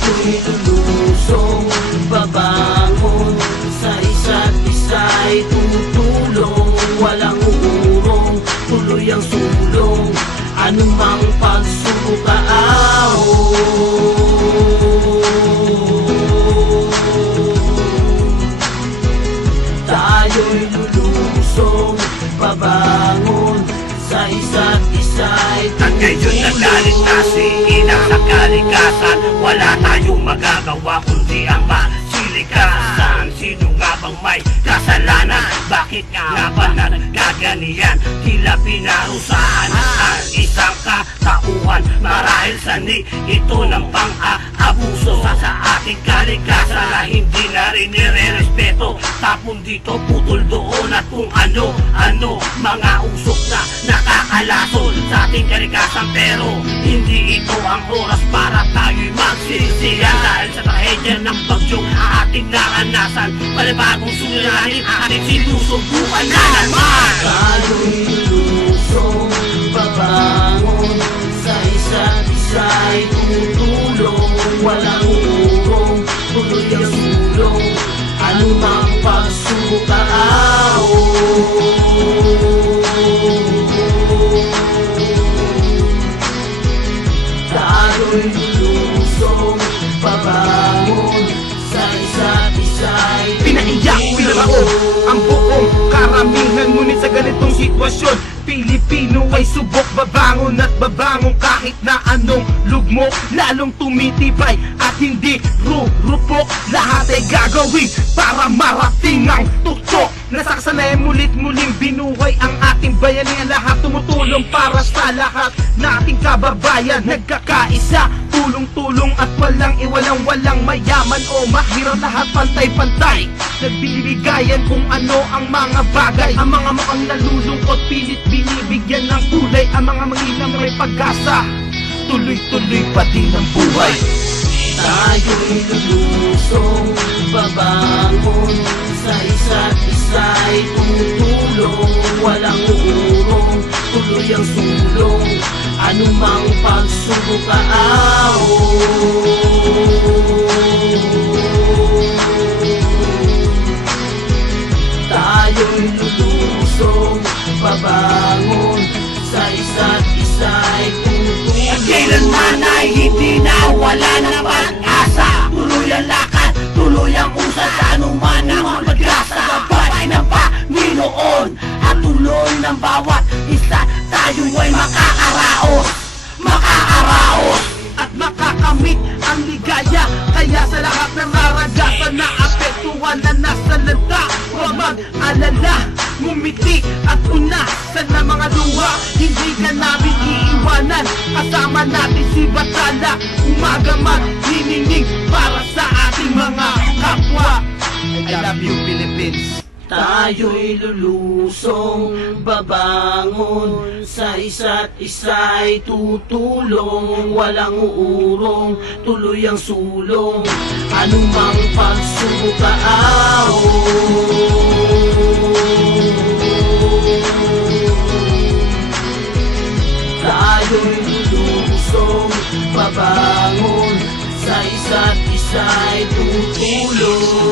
Tayo'y lulusong, babangon, sa isa't isa'y tutulong. Walang uurong, tuloy ang sulong, anumang pagsubok tayo'y lulusong, babangon, sa isa't isa'y tutulong. At ngayon nagalit na si ina sa kalikasan, wala tayong magagawa kundi ang masilikasan. Sino nga bang may kasalanan? Bakit nga ba nagkaganiyan? Tila pinarusahan ang isang katauhan marahil sani ito ng pang-aabuso sa ating kalikasan na hindi na rin nire-respeto. Tapon dito, putol doon at kung ano-ano, mga usok na nakakalasol sa ating kalikasan. Pero hindi ito ang oras para tayo'y magsisiyan dahil sa trahedya ng bagyong ating naranasan. Malibagong suliranin ating sinusubukan na naman. Tayo'y lulusong, babangon, sa isa't isa'y tutulong. Walang uurong, tuloy ang sulong, anumang pagsubok tayo'y lulusong, babangon, sa isa't isa'y Pinaiyak, pinarao ang buong karamihan. Ngunit sa ganitong sitwasyon, Pilipino ay subok babangon at babangon kahit na anong lugmok. Lalong tumitibay at hindi rurupok. Lahat ay gagawin para marating ang tuktok. Nasasanay mulit-muling binuhay ang ating bayanihan. Lahat tumutulong para sa lahat nating kababayan. Nagkakaisa, tulong-tulong at walang iwalang-walang mayaman o mahirap. Lahat pantay-pantay, nagbibigayan kung ano ang mga bagay. Ang mga mukhang nalulungkot, pilit binibigyan ng kulay. Ang mga manginang may pag-asa, tuloy-tuloy pa din ang buhay. Tayo'y lulusong, babangon, sa isa't isa'y tutulong. Walang uurong, tuloy ang sulong, anumang pagsubok tayo'y lulusong, babangon, sa isa't isa'y tutulong. At kailanman ay hindi nawala ng pag-asa. Tuloy ang lakad, tuloy ang usad sa anuman ang pag-asa. Gabay ng Panginoon at tuloy ng bawat isa, tayo ay makakaraos At makakamit ang ligaya. Kaya sa lahat ng naragasan na apektuhan na nasa lanta, huwag mag-alala, ngumiti at unasan na mga luha. Hindi ka namin iiwanan, kasama natin si Batala. Umaga maghinining para sa ating mga kapwa. I love you, Philippines. Tayo'y lulusong, babangon, sa isa't isa'y tutulong. Walang uurong, tuloy ang sulong, anumang pagsubok tayo'y lulusong, babangon, sa isa't isa'y tutulong.